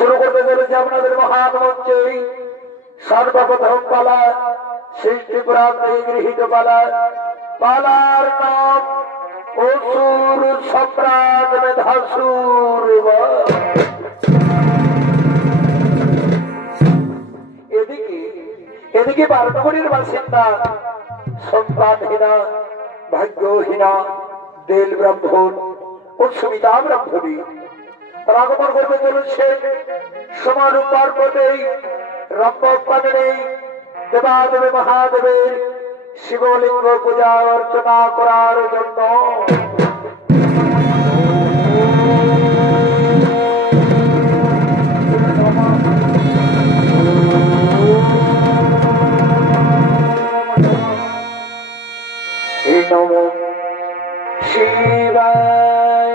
শুরু করতে চলেছে আপনাদের মহান মঞ্চে সর্বপ্রথম পালা সেই ত্রিপুরা গৃহীত পালা। পালার নাম অসুর সম্রাট মেধাসুর। এদিকে বারনগরীর বাসিন্দা সন্তানহীনা ভাগ্যহীনা দেল ব্রাহ্মণ ও সুমিতা ব্রাহ্মণী আগমন করতে চলেছে সমারূপ পার্বতী রম্ভপাণে দেবাদেবী মহাদেবের শিবলিঙ্গ পূজা অর্চনা করার জন্য।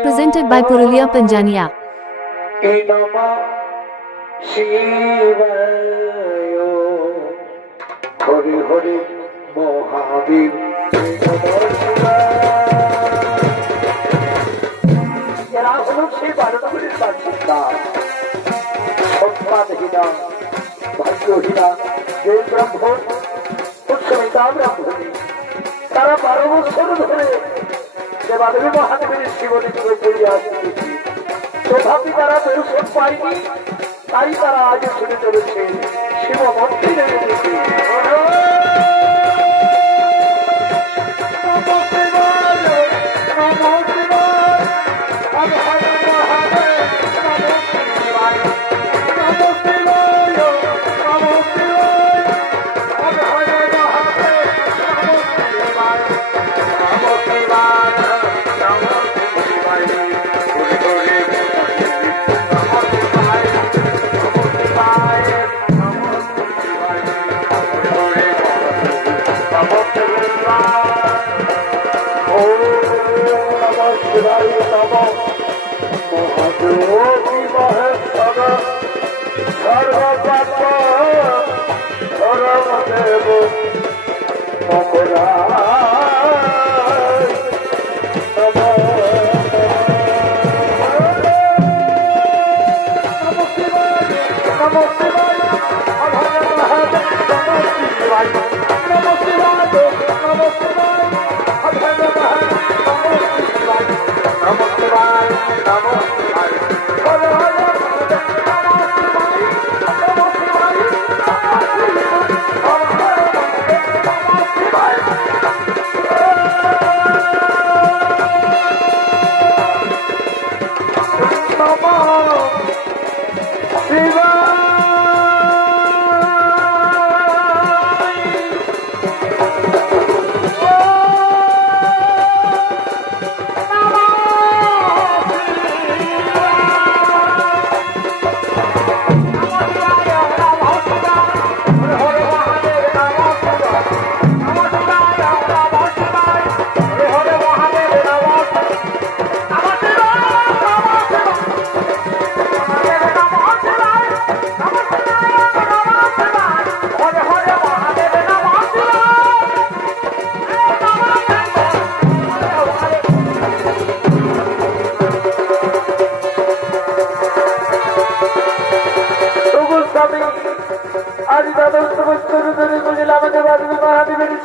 Presented by Purulia Panjania. Hari Hari Mahadev এরা হল সেই বারনগরীর বাসিন্দা সন্তানহীনা ভাগ্যহীনা দেব ব্রাহ্মণ ও সুমিতা ব্রাহ্মণী। তারা 12 বছর ধরে দেবাদেবী মহাদেবের শিবলিঙ্গ পূজা আসতেছে, তথাপি তারা দর্শন পায়নি। তাই তারা আগে শুনে চলেছে শিব মন্দিরে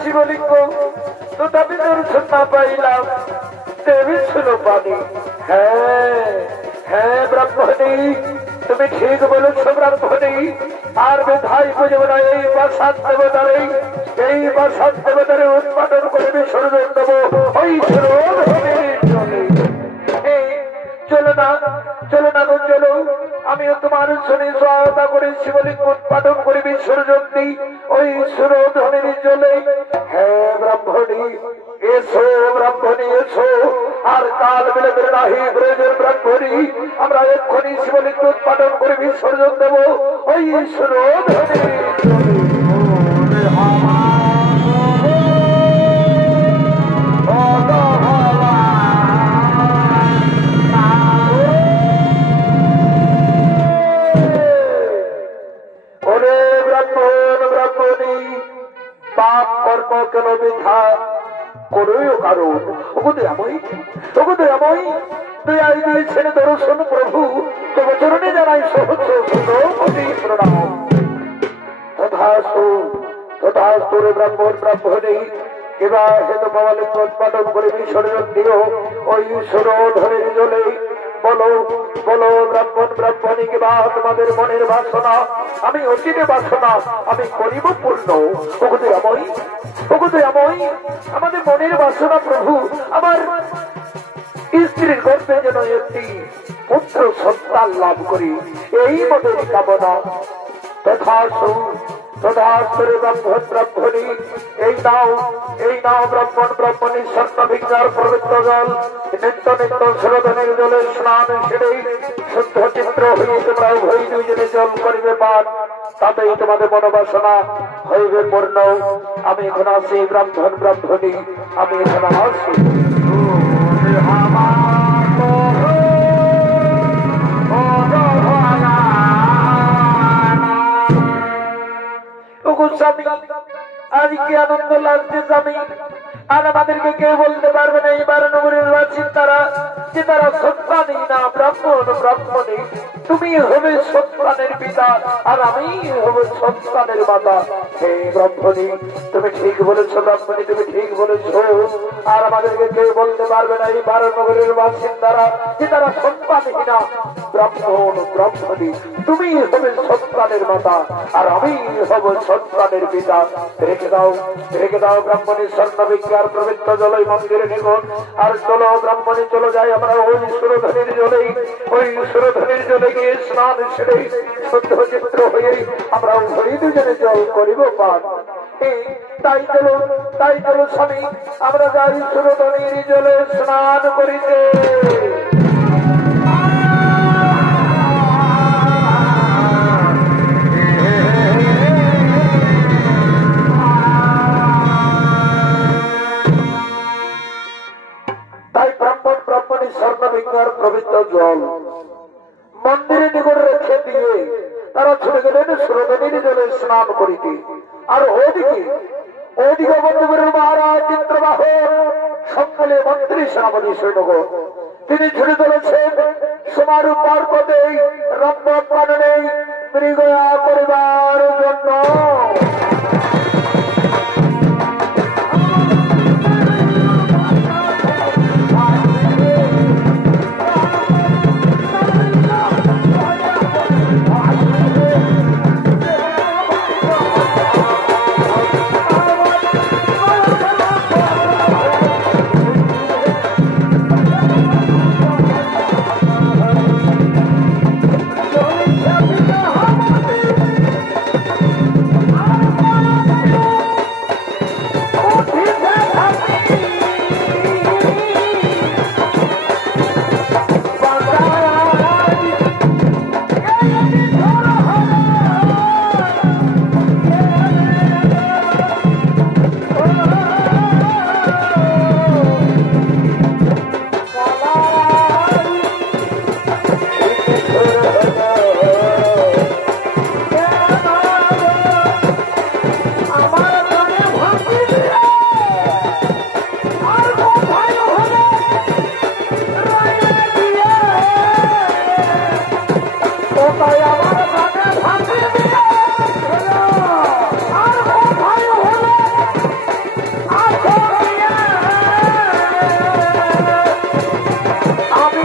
শিবলিঙ্গ, তথাপি দর্শন না পাইলাম। দেবী শুনো পানি। হ্যাঁ হ্যাঁ ব্রাহ্মণী, তুমি ঠিক বলেছ ব্রাহ্মণী। আর বেধাই বুঝবো না এই বাসাত দেবতারে, এই বাসাত দেবতারে উৎপাদন করে বিসর্জন দেবো ওই চলো না, চলো না গো চলো। আমিও তোমার শনি সহায়তা করে শিবলিঙ্গ উৎপাদন করে বিসর্জন দিই ওই সুরধ্বনির জলে। হ্যাঁ ব্রাহ্মণী এসো, ব্রাহ্মণী এসো, আর কাল বিলম্বের নাহি প্রয়োজন ব্রাহ্মণী। আমরা এক্ষুনি শিবলিঙ্গ উৎপাদন করে বিসর্জন দেব ওই সুরধ্বনির জলে। পাপ কর্ম কেন বৃথা করো কারণ দয়াময়ী দয়াই দিয়েছেন দর্শন প্রভু, তবে চরণে জানাই সহস্র ব্রাহ্মণ ব্রাহ্মণী কিবা হেতু বাবালিঙ্গ উৎপাদন করে বিসর্জন দিও ওই সুরধনের জলে। বলো বলো ব্রাহ্মণ ব্রাহ্মণী কিবা তোমাদের মনের বাসনা আমি অতীতে বাসনা আমি করিব পূর্ণ। ওগুদয়াময়ী ওগুদয়াময়ী আমাদের মনের বাসনা প্রভু আমার স্ত্রীর গর্ভে যেন একটি পুত্র সন্তান লাভ করি এই মনের কামনা। তথাস্তু তথাস্তরে ব্রাহ্মণ ব্রাহ্মণী এই নাও ব্রাহ্মণ ব্রাহ্মণী স্বর্ণভিজ্ঞার পবিত্র জল নিত্য নিত্য সুরধনের জলে স্নান সেরে শুদ্ধ চিত্র হয়ে তোমরা উভয় দুইজনে জল করিবে পান তাতেই তোমাদের মনোবাসনা হইবে পূর্ণ। আমি এখন আসি ব্রাহ্মণ ব্রাহ্মণী আমি এখন আসি। স্বামী আজ কি আনন্দ লাগছে স্বামী আর আমাদেরকে কেউ বলতে পারবে না এই বারানগরের বাসিন্দারা যে তারা সন্তানই না ব্রাহ্মণ ব্রাহ্মণী তুমি হবে সন্তানের পিতা আর আমি হব সন্তানের মাতা। হে ব্রাহ্মণী তুমি ঠিক বলেছ ব্রাহ্মণী তুমি ঠিক বলেছ আর আমাদেরকে কেউ বলতে পারবে না এই বারানগরের বাসিন্দারা যে তারা সন্তানহীনা ব্রাহ্মণ ব্রাহ্মণী তুমি হবে সন্তানের মাতা আর আমি হব সন্তানের পিতা। রেখে দাও ব্রাহ্মণী স্বর্ণভিজ্ঞার পবিত্র জলই মন্দিরে নিকট আর চলো ব্রাহ্মণী চলো যাই আমরা ওই সুরধনির জলে গিয়ে স্নান সেরে শুদ্ধ চিত্র হয়ে আমরা উভয় দুজনে জল করিব পান। তাই চলো স্বামী আমরা যাই সুরধনির জলে স্নান করিতে। স্বর্ণভিজ্ঞার পবিত্র জল মন্দিরে নিকট রেখে দিয়ে তারা ছুটে গেলেন সুরধনির জলে স্নান করিতে। আর ওদিকে বন্ধুবরের মহারাজ চিত্রবাহন সকলে মন্ত্রী সেনাপতি সৈন্যগণ তিনি ছুটে চলেছেন সমারু পর্বতে রম্মন কাননে মৃগয়া করিবার জন্য। আমি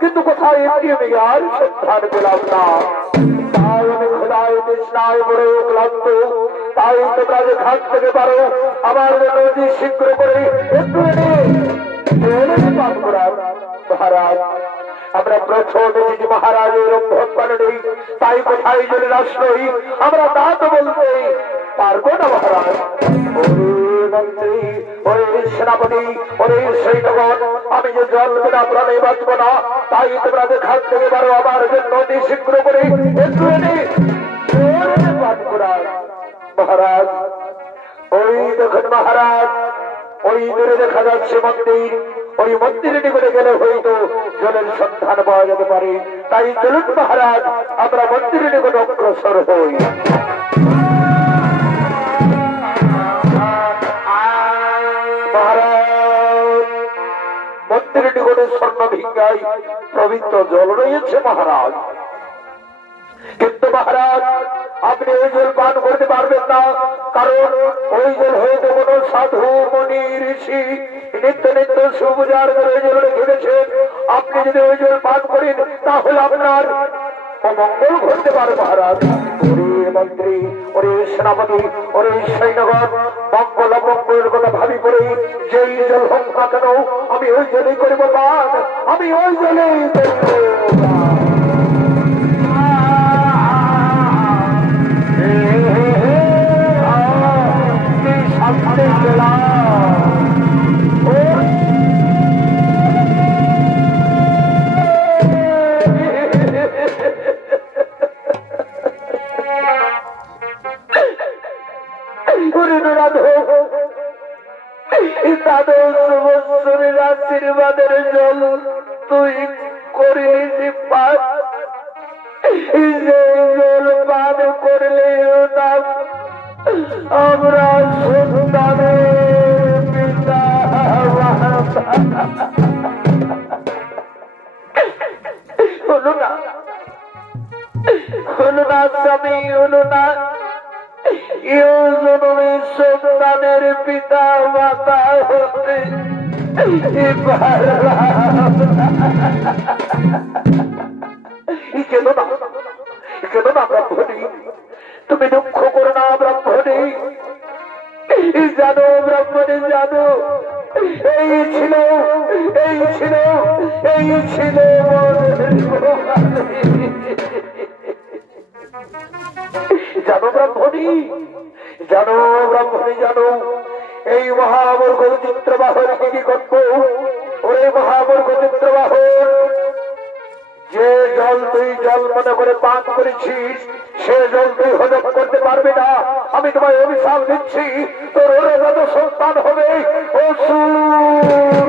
কিন্তু কোথায় আর সন্ধান পেলাম না। তাই আমি খোদায় তৃষ্ণায় বড় ক্লান্ত। তাই তোমরা যে ঘাট থেকে পারো আমার নদী শীঘ্র করে একটু এনে পাঠ করার। মহারাজ, আমরা প্রথম দেখেছি মহারাজের অভ্যন্তর নেই, তাই কোথায় জেনে রাষ্ট্রই আমরা তা তো বলতেই পারবো না। মহারাজ, মন্ত্রী, ওরে সেনাপতি, ওরে সৈন্যগণ, আমি যে জল বিনা প্রাণে বাঁচব না, তাই তোমরা যে ঘাট থেকে পারো আমার জন্য অতি শীঘ্র করে একটু এনে পাঠ করার। মহারাজ, ওই দেখুন মহারাজ, ওই দূরে দেখা যাচ্ছে মন্দির। ওই মন্দিরে নিকটে গেলে হয়তো জলের সন্ধান পাওয়া যেতে পারে। তাই চলুন মহারাজ, আমরা মন্দিরে নিকটে অগ্রসর হই। মহারাজ, মন্দিরে নিকটে স্বর্ণ ভিঙ্গায় পবিত্র জল রয়েছে মহারাজ। কিন্তু মহারাজ, আপনি ওই জল পান করতে পারবেন না, কারণ ওই জল হয়তো কোন সাধু মনি ঋষি নিত্য নিত্য সুপূজার করে জল রেখে গেছেন। আপনি যদি ওই জল পান করেন তাহলে আপনার অমঙ্গল ঘটতে পারে। মহারাজ, ওরে মন্ত্রী, ওরে সেনাপতি, ওরে সৈন্যগণ, মঙ্গল অমঙ্গলের কথা ভাবি করে যেই জল হোক না কেন আমি ওই জলেই করিব পান, আমি ওই জলেই করব। আশীর্বাদের জল তুই করিলি পান, জল পান করলে আমরা সন্তানের পিতা হলো না, হলো না স্বামী, হলো না। সন্তানের পিতা মাতা হতে কেঁদো না, কেঁদো না ব্রাহ্মণী, তুমি দুঃখ করো না ব্রাহ্মণী। জানো ব্রাহ্মণী, জানো এই ছিল জানো ব্রাহ্মণী, জানো ব্রাহ্মণী, জানো এই মহাবর্গ চিত্রবাহর কি করত। ওরে মহাবর্গ চিত্রবাহর, যে জল তুই জল মনে করে পান করেছিস, সে জল তুই হজম করতে পারবি না। আমি তোমায় অভিশাপ দিচ্ছি, তোর ওরে যত সন্তান হবে অসুর।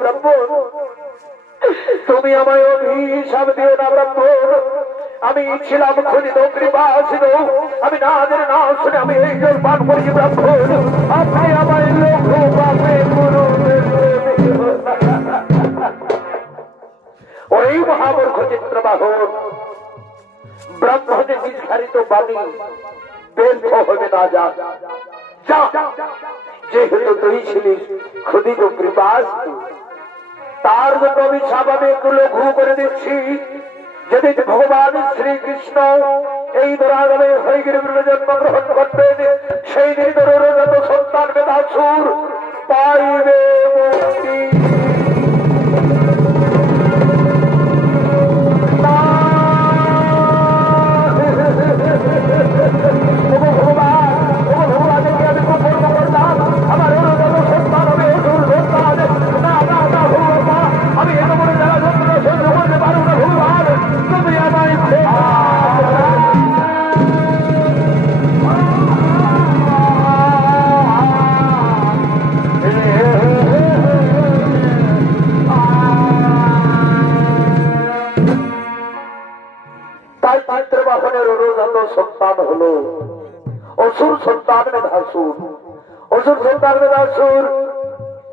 ব্রাহ্মণ, তুমি আমায় অভিশাপ দিও না ব্রাহ্মণ। আমি ছিলাম খনিত কৃপাসিত, আমি না জেনে না শুনে আমি এই জল পান করেছি ব্রাহ্মণ। আপনি আমায় লঘু পাপে গুরু। ওই মহাবর্ষ চিত্রবাহন ব্রাহ্মণের নিষ্কারিত বাণী ব্যর্থ হবে না। যা যেহেতু তুই ছিলিস খোদিত কৃপাসিত, তার জন্য অভিশাপ আমি একটু লঘু করে দিচ্ছি। যেদিন ভগবান শ্রীকৃষ্ণ এই দরাগমে হরিগিরিবৃন্দে জন্মগ্রহণ করবেন, সেই দিন যত সন্তান বেদাসুর পাইবে মুক্তি। সন্তান হলো অসুর সন্তান মেধাসুর। অসুর সন্তান মেধাসুর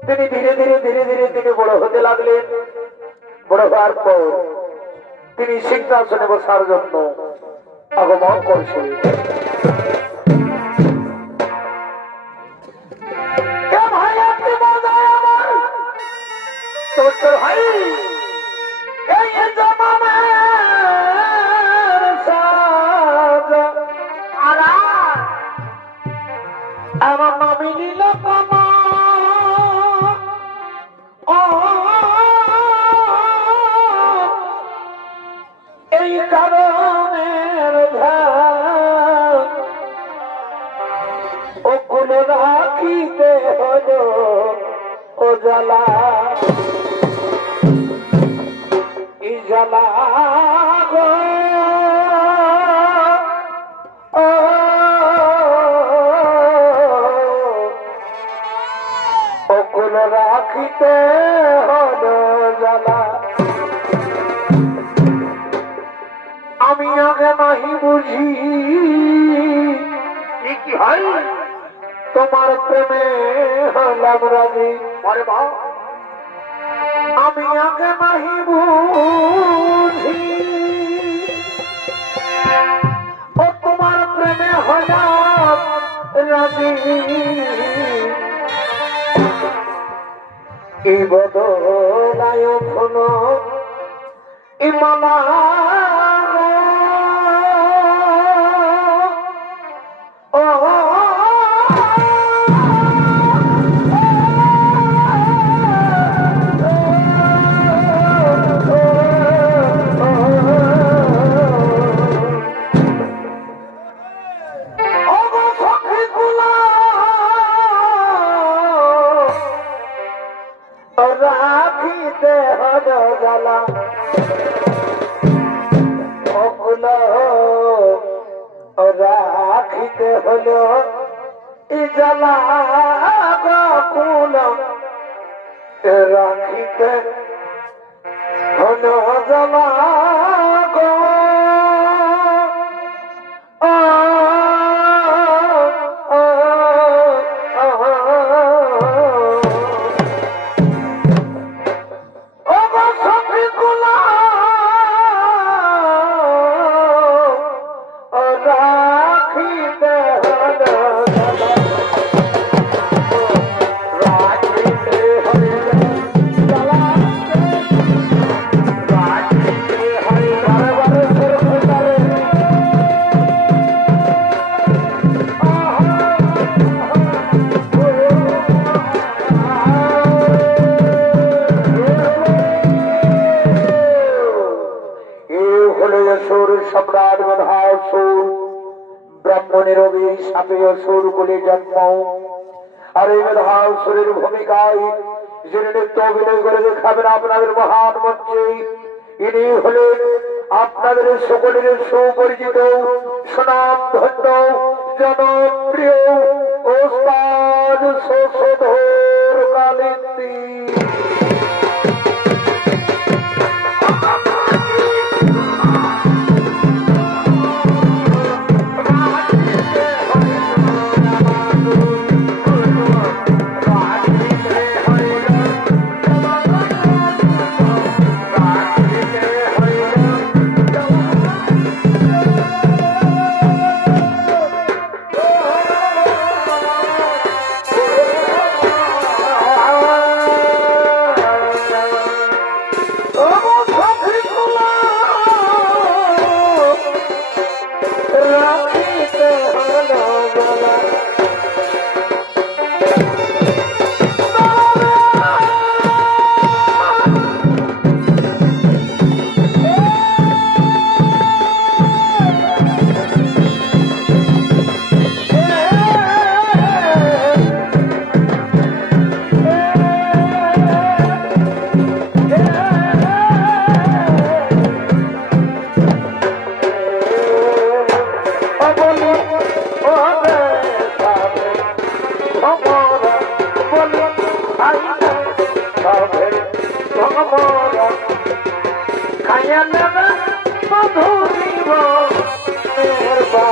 তিনি ধীরে ধীরে ধীরে ধীরে তিনি বড় হতে লাগলেন। বড় হওয়ার পর তিনি সিংহাসনে বসার জন্য আগমন করছেন। ভাই এই জমানা আমার নামি নীল কমা এই কারণের ওগুলো রাখিতে হলো ও জ্বালা ই জ্বালা গো রাখিতে হলো জ্বালা। আমি আগে নাহি বুঝি কি হয় তোমার প্রেমে হলাম রাজি। আমি আগে নাহি বুঝি ও তোমার প্রেমে হলাম রাজি। এই বদলায় কোনো ইমানা রাখিতে হলো জ্বালা ওগুলো রাখিতে হলো ই জ্বালা গোকুল রাখিতে হলো জ্বালা গো রাখিতে হলো জ্বালা সাপে অসুর বলে জন্ম। আর এই মেধাসুরের ভূমিকায় যিনি নৃত্য অভিনয় করে দেখাবেন আপনাদের মহান মঞ্চে, ইনি হলেন আপনাদের সকলের সুপরিচিত সুনাম ধন্য জনপ্রিয় ওস্তাদ শশধর কালিন্দী।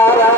Para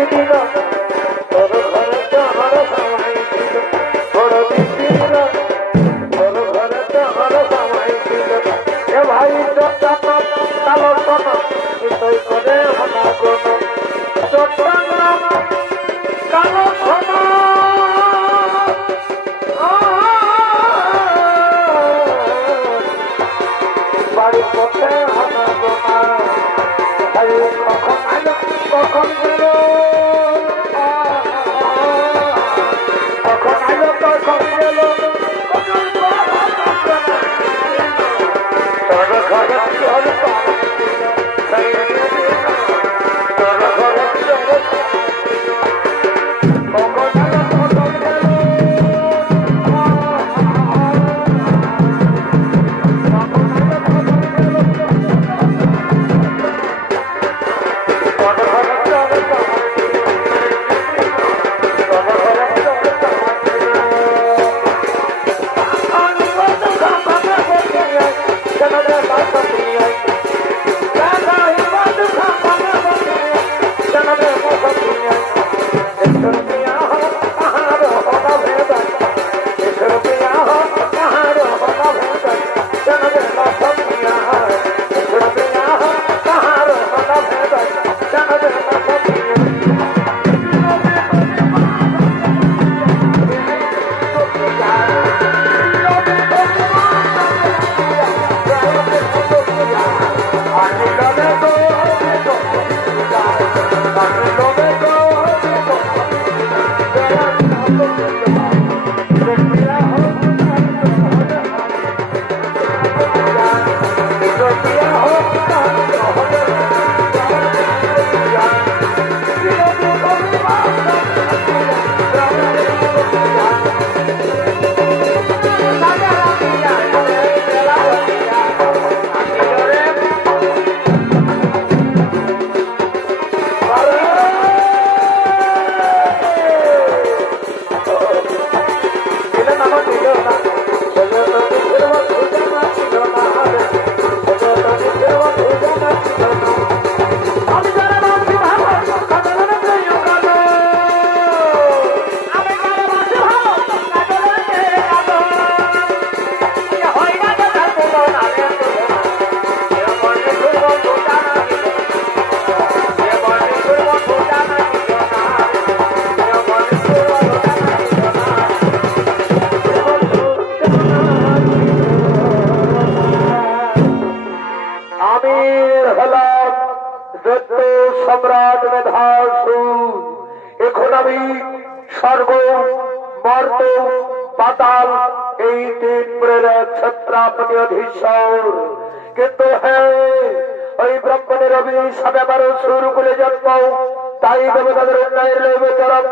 দিদির তোর ঘরে তো আমার সময় ছিল বড় দিদির তোর ঘরে তো আমার সময় ছিল এ ভাই চট্টগ্রাম কালো সোনা তুই করে হানা কোনো চট্টগ্রাম কালো সোনা বাড়ি পথে হানা গোনা ভাই কখন আলো কখন গেল কখন আলো কখন গেল তোর ঘরে তোর তোর ঘরে কখন আলো কখন গেল সম্রাট মেধাসুর এখন আমি স্বর্গ মর্ত পাতাল এই তিন প্রেরক ছত্রাপতি অধীশ্বর কিন্তু হ্যাঁ ওই ব্রাহ্মণের অভিশাপে আমারও সুর করে জন্ম তাই দেবতাদের অন্যায়ের লোভে চরম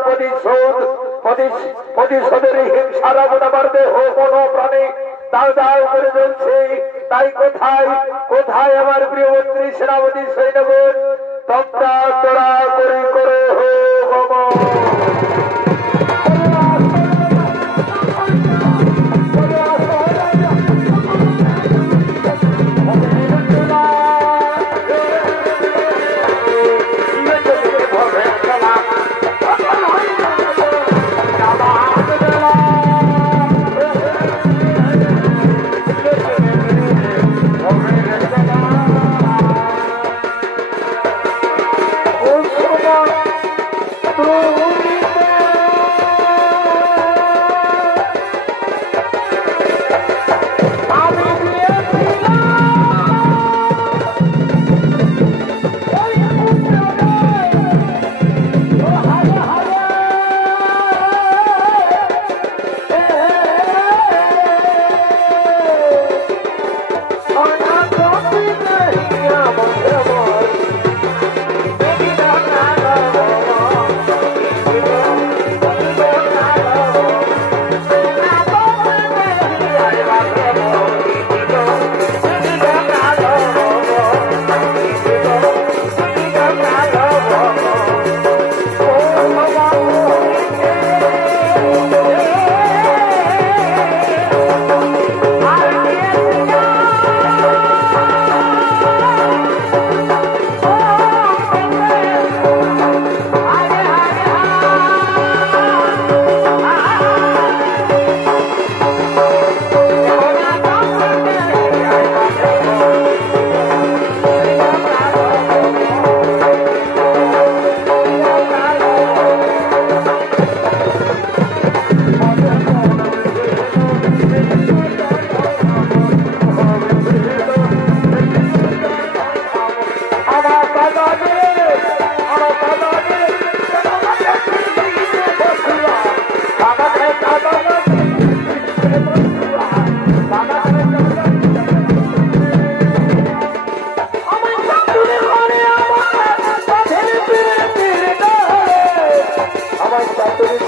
প্রতিশোধের হিংসার আগুন আমার দেহ কোনো প্রাণে দাও দাও করে জ্বলছে তাই কোথায় কোথায় আমার প্রিয় মন্ত্রী সেনাপতি সৈন্যগণ তোমরা তোরা করে করে হো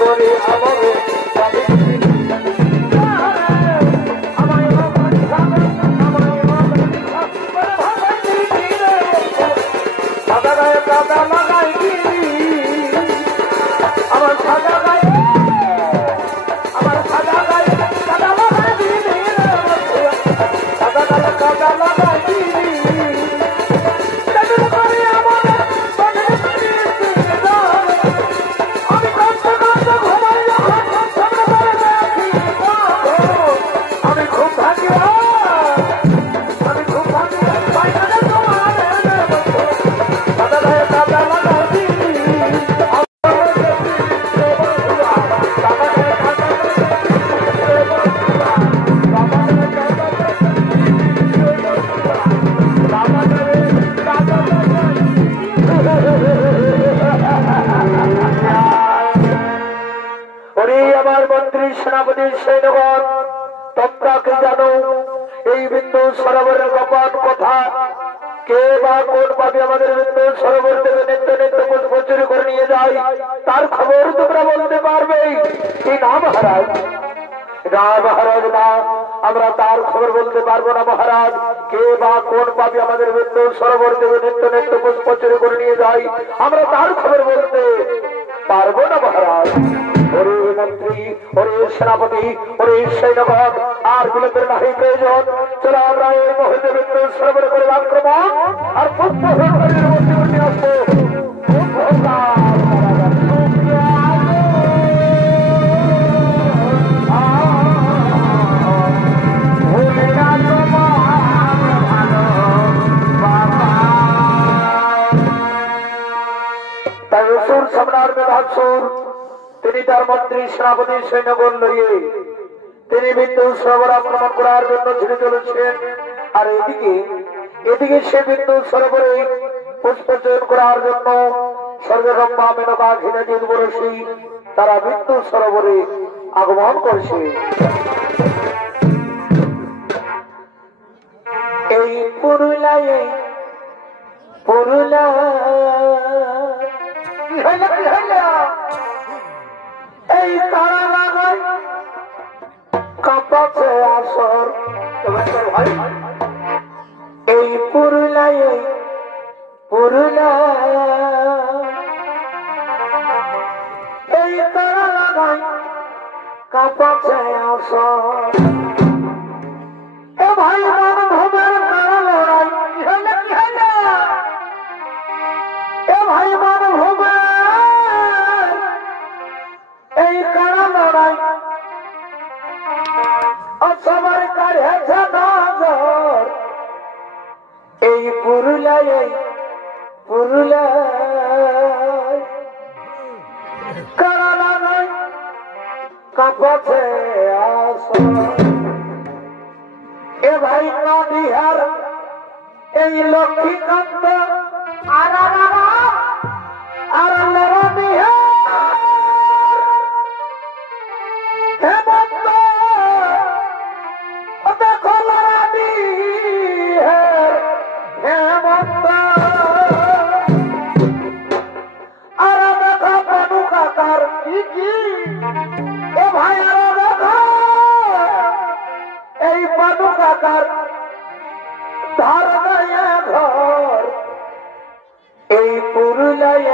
ওরে আমারে সাদা গায়ে কাদা লাগাই আমার সাদা গায়ে আমার সাদা গায়ে কাদা লাগাই সাদা গায়ে কাদা লাগাই সেনাপতি সৈন্যগণ তোমরা কি জানো এই বিন্দু সরোবরের গোপন কথা? কে বা কোন পাবে আমাদের বিন্দু সরোবর থেকে নিত্য নিত্য পুষ্প চুরি করে নিয়ে যায় তার খবর তোমরা বলতে পারবে কি না মহারাজ? না মহারাজ, না, আমরা তার খবর বলতে পারবো না মহারাজ। কে বা কোন পাবে আমাদের বিন্দু সরোবর থেকে নিত্য নিত্য পুষ্প চুরি করে নিয়ে যায় আমরা তার খবর বলতে পারবো না মহারাজ। ওরে মন্ত্রী, ওরে সেনাপতি, ওরে সৈন্যগণ, আর বিলম্বের নাহি প্রয়োজন। চলো আমরা এই মুহূর্তে বিন্দু সরোবর করে আক্রমণ আর পুষ্প নিয়ে আসবো। সম্রাট মেধাসুর তিনি তার মন্ত্রী সেনাপতি সৈন্যগণ লইয়ে তিনি বিন্দু সরোবর আক্রমণ করার জন্য ছেড়ে চলেছেন। আর এদিকে সে বিন্দু সরোবরে পুষ্প চয়ন করার জন্য স্বর্গরম্ভা মেনকা ঘিনাজি বরসী তারা বিন্দু সরোবরে আগমন করছে। এই পুরুলায় এই তারা লাগাই কাঁপাচ্ছে আসর। এই পুরুলায় এই তারা লাগাই কাঁপাচ্ছে আসর। এ ভাই মানভূমের কারা লড়াই, এ ভাই মানভূমের এই কারা লড়াই সবার কাছে নজর। এই পুরুলায় কারা লড়াই কাঁপাচ্ছে আসর। এ ভাই নদীহার এই লক্ষ্মীকান্ত আর হেমন্ত দেখো লড়াবি হেমন্ত আর দেখো পানু কাকার এ ভাই আর দেখো এই পানু কাকার ধর ঘর। এই পুরুলায়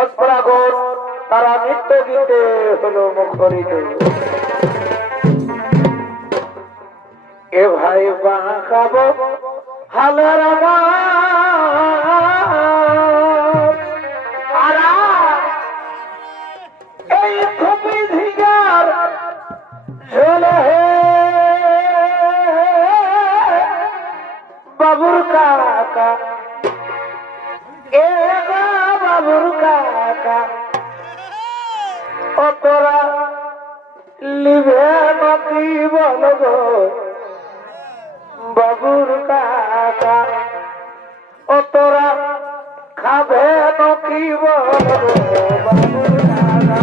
অস্পরাগণ তারা নৃত্য গীতে হলো মুখরিত। এ ভাই বাঁকাবো হালের এই থপি ঝিগার ঝোলে বাবুর কাকা এ বাবুর কাকা ও তোরা লিভে নদী বল গো বাবুর কাকা ও তোরা খাবে নদী বল গো বাবুর কাকা।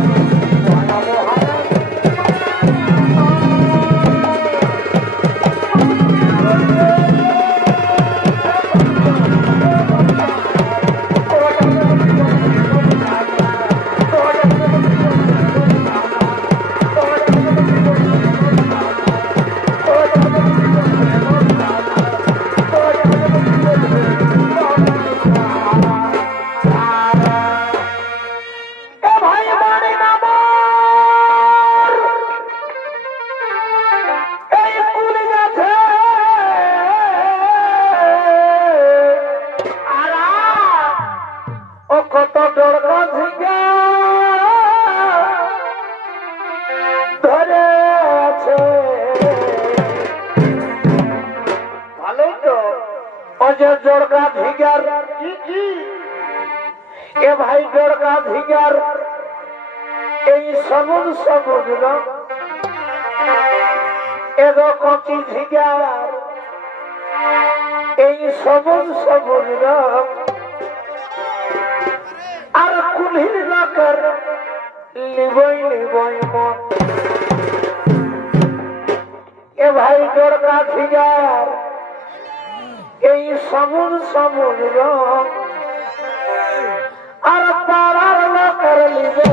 জড়কা ভিগার এ ভাই জড়কা ভিগার এই সবুজ সবুজ রং এগো কচি ভিগার এই সবুজ সবুজ রং আর কুলির নকর লিবই লিবই মন। এ ভাই জড়কা ভিগার এই সবুজ সবুজ রং আর পাড়ার লোকের লিবে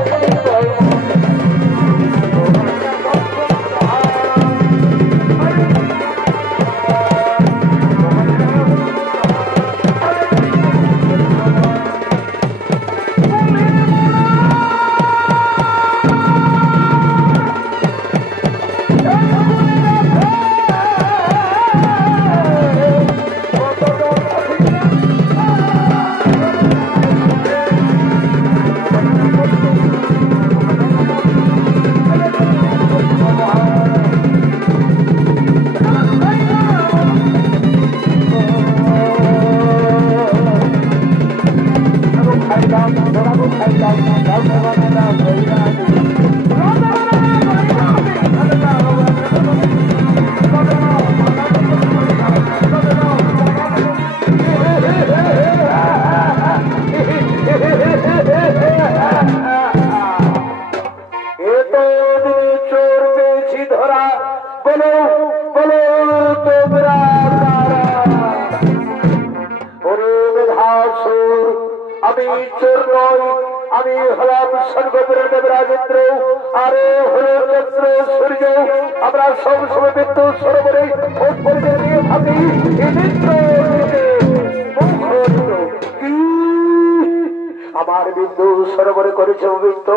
আমার বিন্দু সরোবরে করেছে অভিজ্ঞ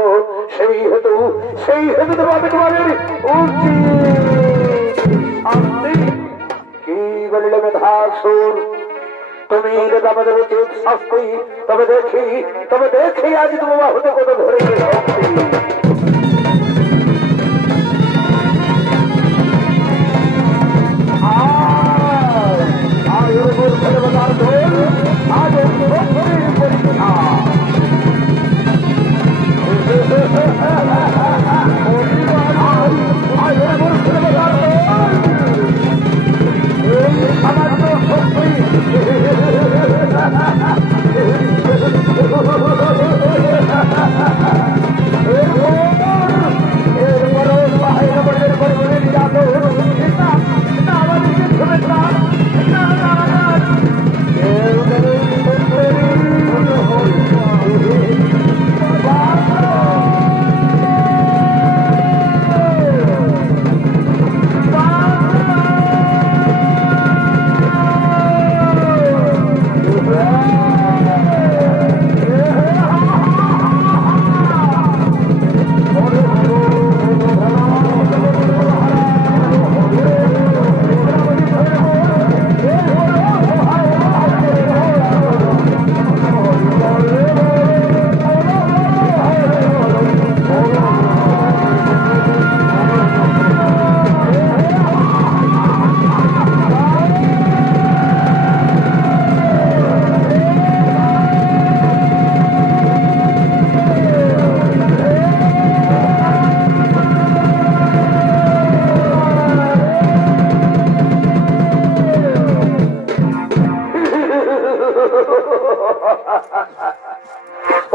সেই হেতু আমি তোমাদের কি বলিলে মেধাসুর তুমি আমাদের উচিত শাস্তি তবে দেখি আজ তোমার হতে কত ধরে আমার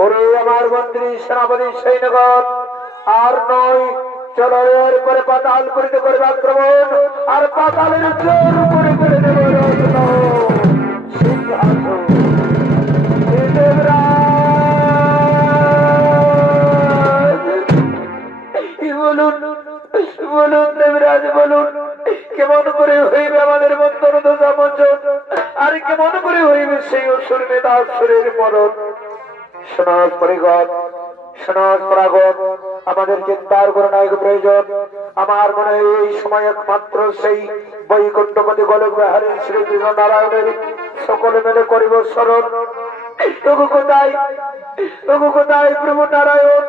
ওরে আমার মন্ত্রী সেনাপতি সৈন্যগণ, আর নয়, চলো এর পরে পাতাল করিতে করবে আক্রমণ, আর পাতালের জোর করে করে দেব রত্ন সিংহাসন। বলুন বলুন দেবরাজ, বলুন কেমন করে হইবে আমাদের বন্ধন দশামোচন, আর কেমন করে হইবে সেই অসুর মেধাসুরের মরণ। সনাস পরিগণ, সনাস পরাগণ, আমাদের চিন্তার কোনো নায়ক প্রয়োজন। আমার মনে হয় এই সময় একমাত্র সেই বৈকুণ্ঠপতি গোলক বিহারী শ্রীকৃষ্ণ নারায়ণের সকলে মিলে করিব স্মরণ। তবু কোথায়, তবু কোথায় প্রভু নারায়ণ?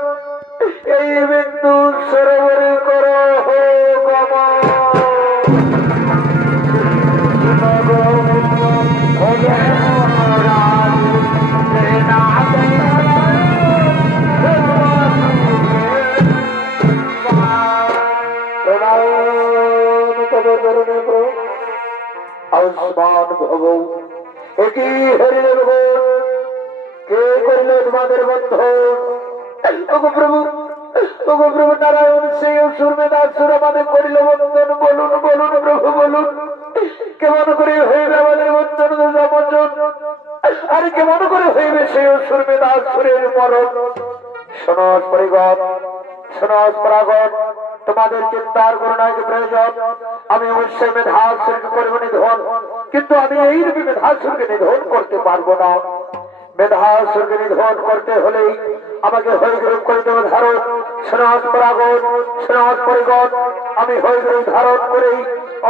এই বিন্দু সরোবরে করো হো গমন। আয়ুষ্মান ভব। একই হরিদেব কে করিলে তোমাদের বন্ধ? ওগো প্রভু, ওগো প্রভু নারায়ণ, সেই অসুর মেধাসুর আমাদের করিল বন্ধন। বলুন বলুন প্রভু, বলুন কেমন করে হইবে আমাদের বন্ধন দশামোচন, আর কেমন করে হইবে সেই অসুর মেধাসুরের মরণ। সনস পরিগণ, সনস পরাগণ, তোমাদের চিন্তার কোনো নায়ক প্রয়োজন। আমি অবশ্যই মেধাসুরকে করবো নিধন, কিন্তু আমি এই রূপে মেধাসুরকে নিধন করতে পারবো না। মেধাসুরকে নিধন করতে হলে আমাকে হরিগ্রুপ করিতে হবে ধারণ। সনাস পরাগণ, সনাস পরিগণ, আমি হরিগ্রুপ ধারণ করেই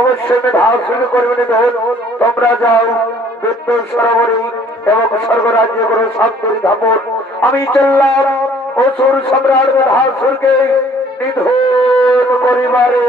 অবশ্যই মেধাসুরকে করবে নিধন। তোমরা যাও বিদ্যুৎ সরোবরী এবং স্বর্গরাজ্য করে শান্তির ধাপন। আমি চললাম অসুর সম্রাট মেধাসুরকে নিধন করিবারে।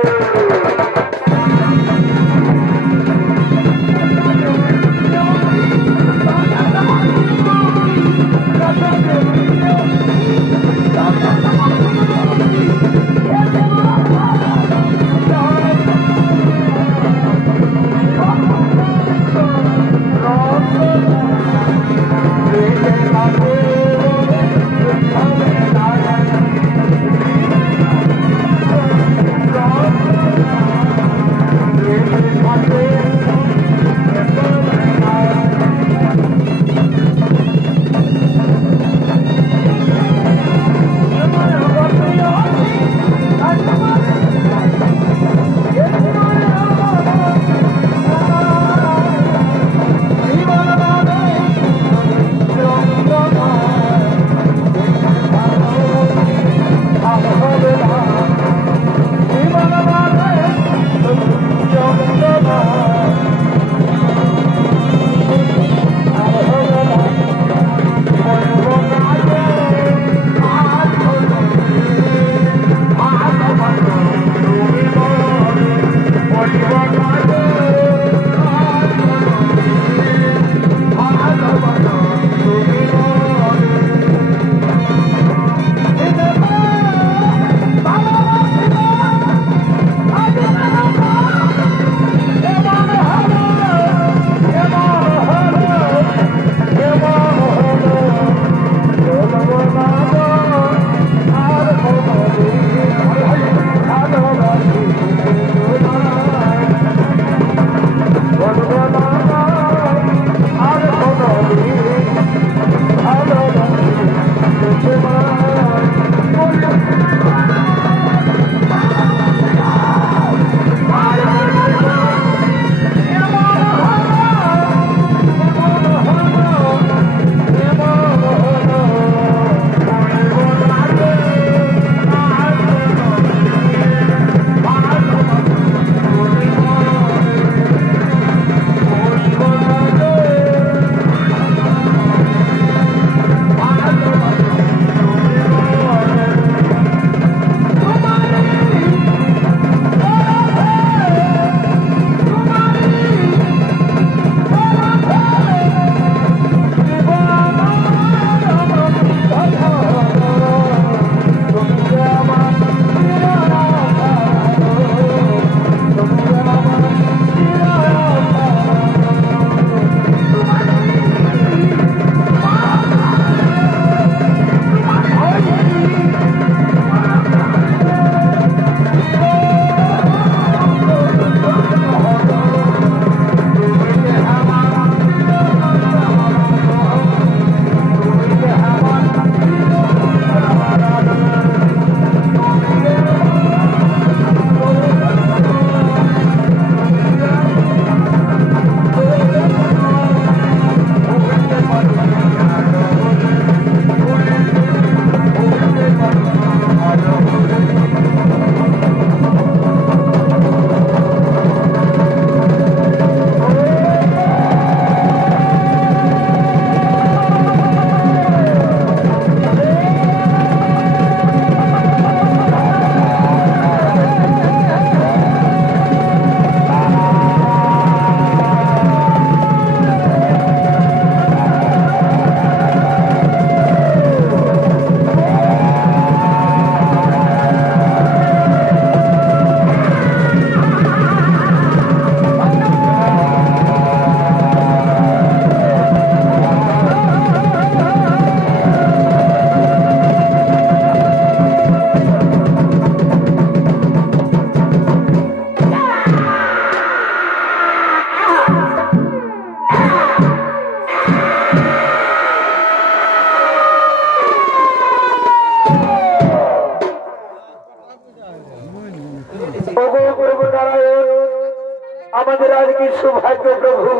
গো প্রভু,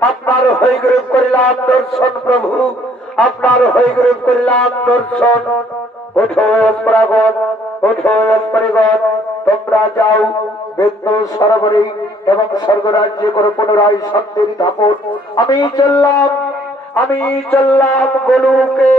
আপনার হইগ্রীব করিলাম দর্শন প্রভু, আপনার হইগ্রীব করিলাম দর্শন। ওঠো অস্পরাগণ, ওঠো অস্পরিগণ, তোমরা যাও বিদ্যু সরোবরে এবং স্বর্গরাজ্যে করে পুনরায় শান্তির ধাপন। আমি চললাম, আমি চললাম গোলুকে।